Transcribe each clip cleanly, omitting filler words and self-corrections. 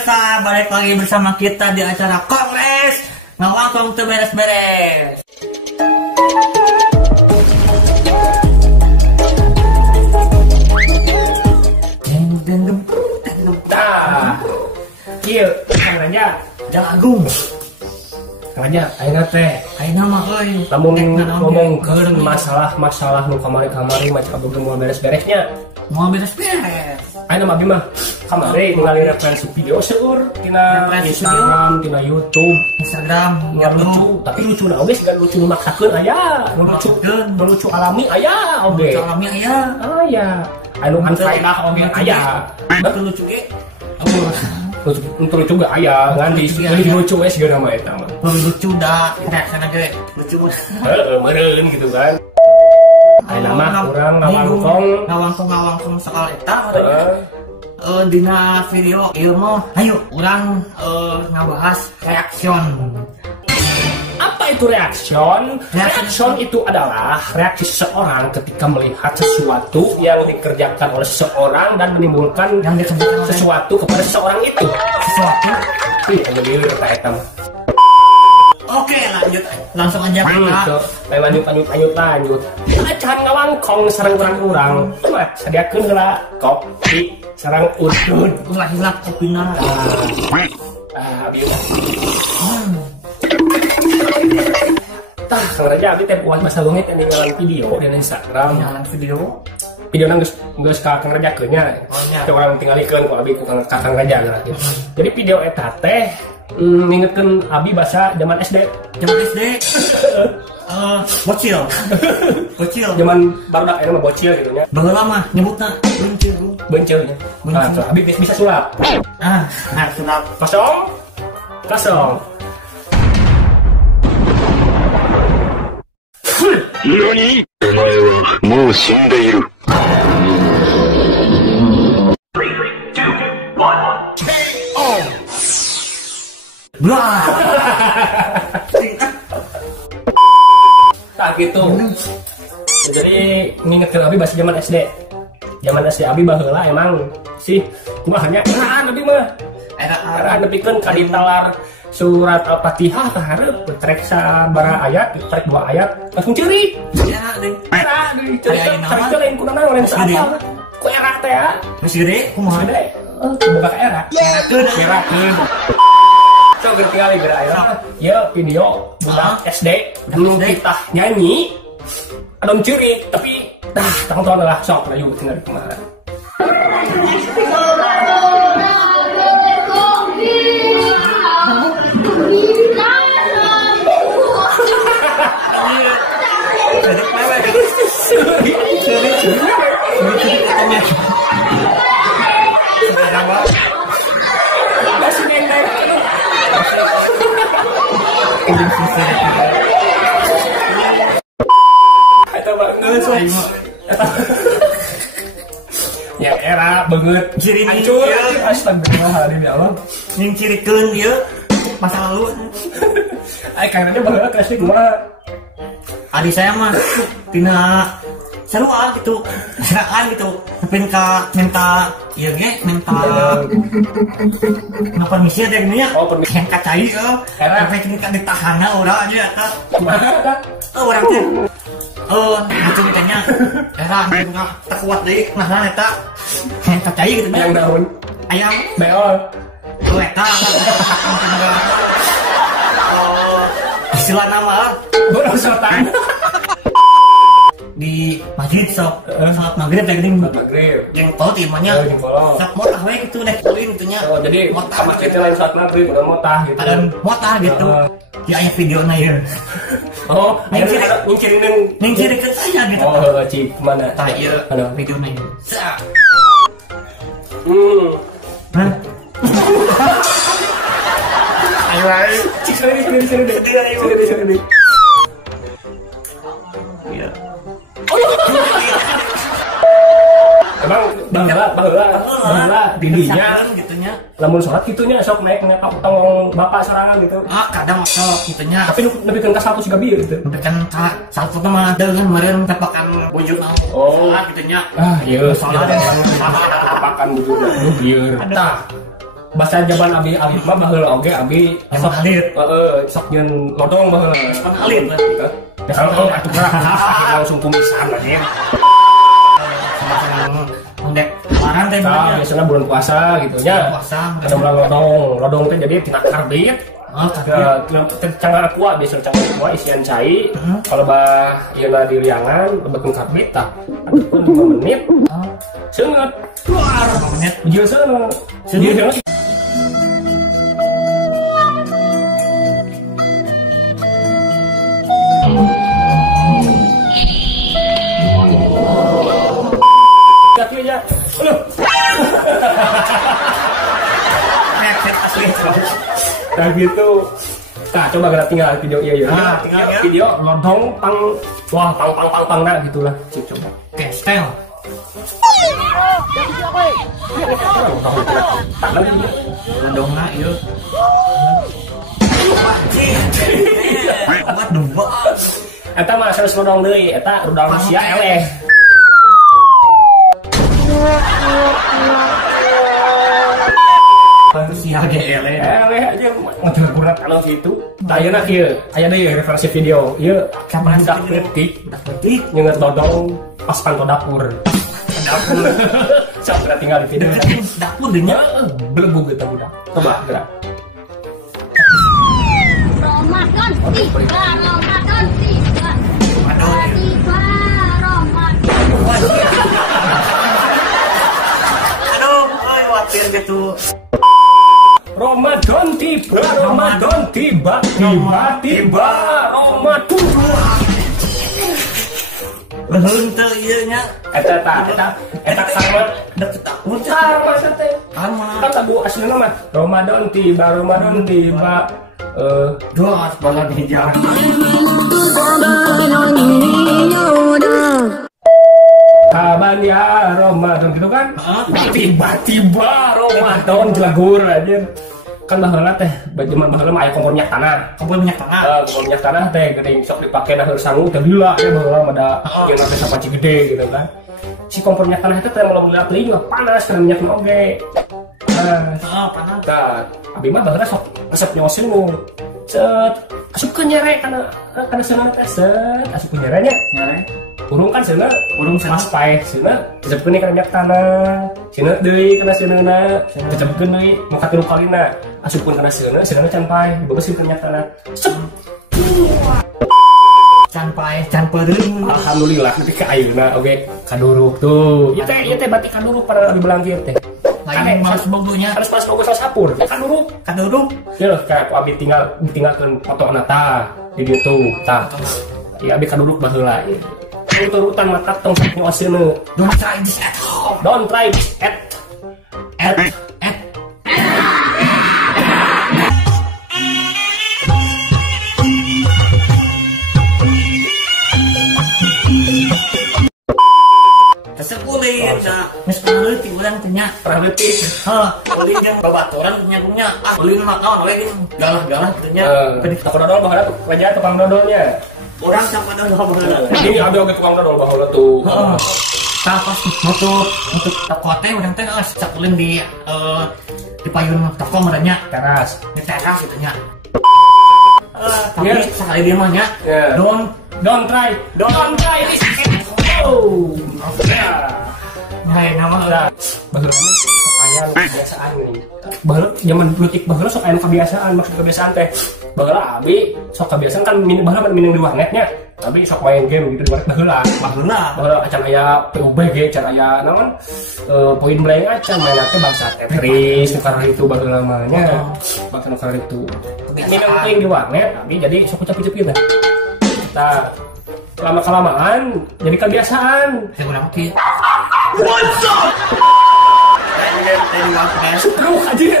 pemirsa, balik lagi bersama kita di acara Kongres Ngawangkong Teu Beres-Beres. Kieu, Kang Raja, Jagung. Kang Raja, ayeuna teh, Ayeuna mah euy, lamun ngomongkeun masalah nu kamari-kamari macam abdi mau beres-beresnya. mau beres-beres. Ayeuna mah abdi mah kamari ningali referensi video seueur tina Instagram, tina YouTube, yang lucu, tapi lucu na oge siga lucu maksakeun aya, nu lucu alami aya oge. Lucu alami aya. Aya. Anu anfaedah oge aya. Betul lucu ge. Untuk lucu gak aya, nganti lucu we siga nama eta mah. Lucu dah, kita sana ge. Lucu mah. Heeh, meureun gitu kan. Ayeuna mah urang ngawangkong sekali eta. Dina video ieu mah ayo urang ngabahas reaction. Apa itu reaction? Reaction itu adalah reaksi seseorang ketika melihat sesuatu yang dikerjakan oleh seseorang dan menimbulkan sesuatu kepada seseorang itu. Sesuatu. Jadi eta. Oke, lanjut. Langsung aja kita. Lanjut. Acan ngawangkong sareng urang-urang. Coba sadiakeun heula kopi sareng udud. Ulah hilap kopina. Bieu. Tah, Kang Raja abdi teh buat masa leungit ninggalan video di Instagram. Ninggalan video. Videona geus ka Kang Raja keun nya. Teu urang tingalikeun ku abdi ku Kang Raja gitu. Jadi video eta teh ngingetkeun abdi basa zaman SD. Zaman SD. Bocil. Zaman barudak eta mah bocil gitu nya. Baheula mah nyebutna Bencil nya. Nah, abdi bisa sulap. Sulap. Kosong. 何？お前はもう死んでいる。Blah. Tak gitu. Jadi ngingetkeun abi bahasa zaman SD. Zaman SD abi baheula emang sih kumahanya abi mah. Era nepikeun ka ditalar surat Al-Fatihah teh hareup trek sabaraha ayat, trek 2 ayat langsung ceurik. Ya, deui. Ceurik lain kunana lain saha. Ku era teh ya. Geus gede kumaha gede. Boga ka era. Erakeun. So gerti kali geura aya. Ya video budak SD dulu kita nyanyi adon ceurik tapi tonton lah sok layu tinggal di kumaha. Ya era banget ciri hancur astagfirullahaladzim ya Allah yang cirikeun ieu masa lalu. Kayaknya baheula kasih kumaha Adik saya mah tina sarua gitu, seraan gitu, minta iya ge, minta permisi ada gini ya, permisi yang kacai ya, sampai kita ditahannya orang aja kak, orang tuh, gitu mitanya, era nggak terkuat deh, nah eta yang kacai gitu yang daun ayam, beol, eta, istilah nama, berosotan. Di masjid sok salat maghrib ya gini yang tau timanya sok motah we gitu deh kulin gitunya jadi sama kita lain salat maghrib udah motah gitu ada motah gitu di ayat video na ya nyingkirin ke saya gitu cik mana tak iya video na ya ayo cik sini iya emang baheula didinya gitunya lamun sholat gitunya sok naik tongong bapak sorangan gitu kadang sok gitunya tapi nepikeun ka 100 gabi gitu nepikeun ka 100 mah dengan meureun tepakan bujur sholat gitunya iya sholat tepakan bujur bieur tah bahasa zaman abi mah baheula oge abi Emang alit. sok nyeun lodong baheula. Emang alit lah. Ya kalau atuh gerak langsung kumisan lah ya. Mendek larang teh Nah, biasanya bulan puasa gitu nya. Puasa. Ada bulan lodong teh jadi tina karbit. Canggara kuat biasanya canggara kuat isian cai. Kalau bah ieu diliangan lebekeun karbit tah. Adukun 5 menit. Seungeut. Keluar 5 menit. Ieu seungeut. Ieu seungeut. Kaki aja. Reaksi asli. Nah gitu. Nah coba kita tinggal video iya ya. Nah, tinggal ya. Video lodong pang wah pang nah gitulah. Coba. Oke, style. Lodongna ieu. Buat dua. Eta mah serius lodong deui, eta rudal sia eleh. Sia GLE. Eleh aja ngajar kurat anu gitu. Tah ayeuna kieu, aya deui referensi video. Ieu Kapan budak kritik, Detik. nyeungeut lodong pas kantor dapur. Dapur. Sampai tinggal di video. Dapur deh nya. Belegu gitu budak. Coba gerak. Ramadan tiba, Ramadan tiba, tiba Ramadan. Aduh, euy watir gitu. Ramadan tiba, Ramadan tiba, tiba Ramadan. Leheun teu ieu nya. Eta sama Deket aku sama teh. sama. Kan lagu aslinya mah Ramadan tiba, Ramadan tiba. Dua balon hijau. Kaban ya Ramadan gitu kan? Tiba-tiba Ramadan jelagur aja. Kan baheula teh, zaman baheula mah aya kompor minyak tanah. Kompor minyak tanah. Kompor minyak tanah teh geuning sok dipake na sangu teh lila ya baheula mah da yang teh sapanci gede gitu kan. Si kompor minyak tanah itu teh lamun lihat teuing mah panas kana minyak mah oge. Panas. Tah, abi mah baheula sok resep nyosin nu. Set, asupkeun nyere kana seuneu teh set, asupkeun nyere nya. Urung kan seuneu, urung pas paeh seuneu, dicepkeun kana minyak tanah. Seuneu deui kana seuneuna, dicepkeun deui nu katilu kalina. Asupkeun kana seuneu, seuneu can paeh, dibeuskeun ka minyak tanah. Sep. Can paeh, can peureun. Alhamdulillah nepi ka ayeuna oge kaduruk tuh. Ieu teh batik kaduruk pada abi belang kieu teh. Lain mas bogonya. Harus pas bogo sapur, kaduruk. Kaduruk. Ya kayak abi tinggalkeun foto nata di YouTube tah. Ya abi kaduruk baheula. Urutan mata tong nyoseuneu. Don't try this at home. Don't try at Kulit, geus leutik urang teh nya. pernah leutik. Kulit jeung babaturan nyagungnya. Kulit mah naon we geuning galah-galah kitu nya. Toko dodol baheula tuh kerja tukang dodolnya. Urang sampai dah baheula. Ini abi oge tukang dodol baheula tuh. Tah pas nutup toko teh urang teh sakuling di payun toko merenya Teras. di teras kitu nya. Tapi sekali dia mah nya Don't try this at home. Lain nama Nah, baheula sok aya kebiasaan geuning. Baheula zaman leutik baheula sok aya kebiasaan, maksud kebiasaan teh. Baheula abi sok kebiasaan kan baheula minum di warnetnya. Tapi sok main game gitu di warnet baheula. Baheula acan aya PUBG, acan aya naon? Point blank acan main teh bangsa Tetris, karena itu baheula mah nya. Bangsa karena itu. Minum teh di warnet, tapi jadi sok capek-capek teh. Nah, lama-kelamaan jadi kebiasaan. saya urang ki. Aduh, aja ya,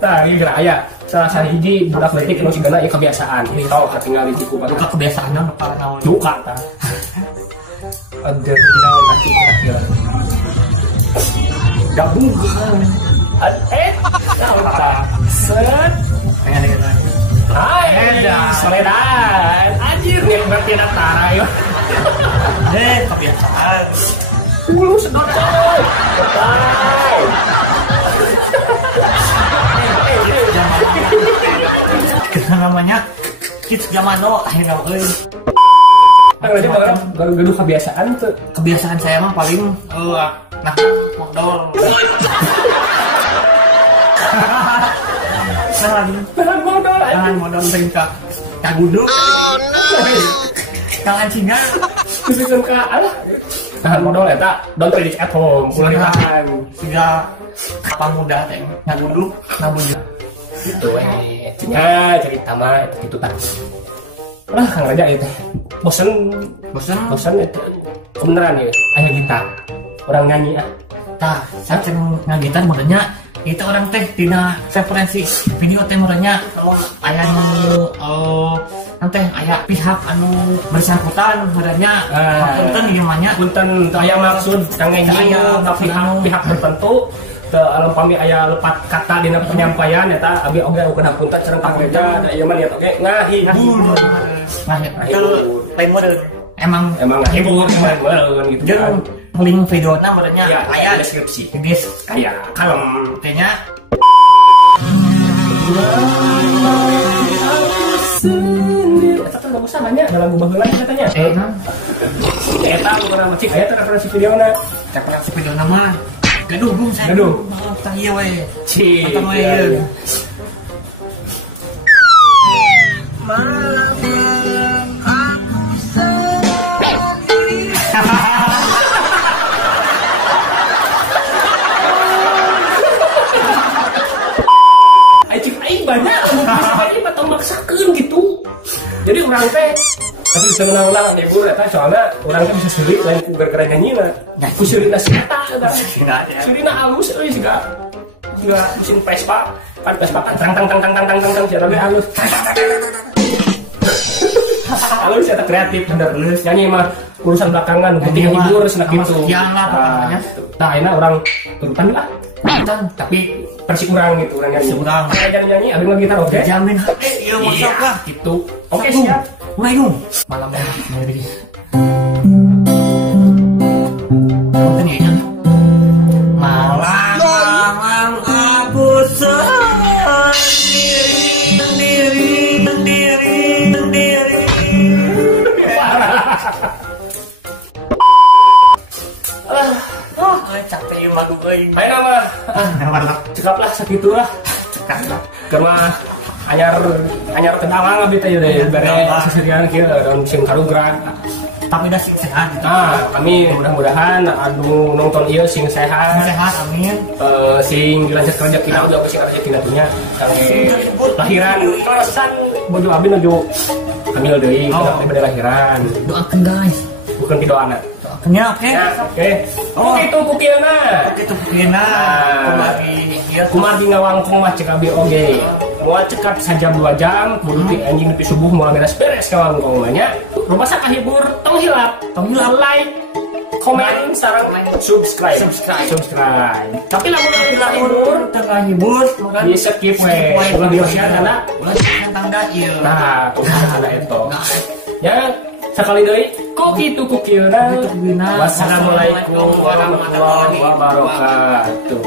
nah, ini kira aya salah satu hiji budak leutik nu sigana ieu kebiasaan. Ini tau katinggal di ciku Buka kebiasaannya apa naon? duka tah. Ada tidak kaki kira. Gabung. Apa? Set. Hai, Soledan. Anjir, nih berarti ada tara ya. Kebiasaan. Dulu sedot. Hai. namanya kita zaman no akhirnya Berarti gaduh kebiasaan tuh. kebiasaan saya mah paling nah modal nahan modal sering ka guduk kangen singa Kusikan ka alah. Tahan modal eta don't predict at home. Ulah ditahan. sehingga kapal muda teh ngaguduk ngabunjuk Gitu nya cerita mah itu tak. Lah Kang Raja itu. Bosen itu. Kebenaran ya, aya gitar. Orang nyanyi ah. tah saking ngagitan modalnya itu orang teh tina referensi video teh modalnya aya nu nanti aya pihak anu bersangkutan modalnya punten ieu mah nya Punten teu aya maksud Kang nyanyi tapi pihak tertentu teu pami aya lepat kata dina penyampaian eta abi oge ukeun punten cenah Kang Raja da ieu mah niat oge ngahibur. nah itu lain model emang Ngahibur kemarin gitu. jeung link videona modalnya Ya, aya deskripsi. guys Kayak kalem. tehnya Eta kan bagus namanya dalam baheula katanya. Eta bukan macik aya teh referensi videona. referensi video nama gaduh bung saya Gaduh. tah ieu we Cik. Tentang we ieu Aing banyak ini patong maksakeun gitu. Jadi urang teh tapi bisa menang-menang ngibur eta soalnya urang teh bisa sulit lain ku gara-gara nyanyina. Ku sirina si eta eta. Sirina halus euy siga mesin Vespa. Kan Vespa kan tang cara ge halus. Halus eta kreatif bener halus nyanyi mah urusan belakangan penting hibur cenah kitu. Jangan pokoknya. Tah ayeuna urang turutan lah. Tapi versi kurang gitu urang nyanyi. Kurang. Kayak nyanyi abis lagi gitar oke. jamin ieu mosok lah Gitu. Oke siap. mulai dong malam dari mungkin ya kan malam aku sendiri capek madu euy Ayo nama. Cekaplah sakitu lah. Karena anyar kedalang abdi teh deh bare seserian kieu daun sim karugran. tapi udah sehat Nah, kami mudah-mudahan anu nonton ieu sing sehat. amin Sing dilanjut rezekina udah sing rezekina nya lahiran kelasan bojo abi nuju hamil deui kita lahiran. doakan guys Bukan di doana. doakannya oke Oke. Oh, itu kukieuna. itu kena kembali Kumardi ngawangkong mah cek abi oge. Moal cekat sajam 2 jam, kudu anjing nepi subuh moal beres-beres ngawangkong mah nya. Rumah sak kahibur tong hilap, like, komen, sareng subscribe. Tapi lamun hibur, tengah hibur di skip we. Ulah diosian kana. ulah tanda ieu Nah, ada itu. Ya, sekali deui kopi tuku kieuna. Wassalamualaikum warahmatullahi wabarakatuh.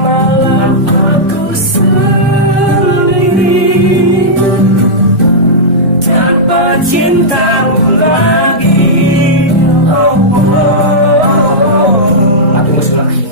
Malam aku sendiri tanpa cintamu lagi. Aku musik lagi.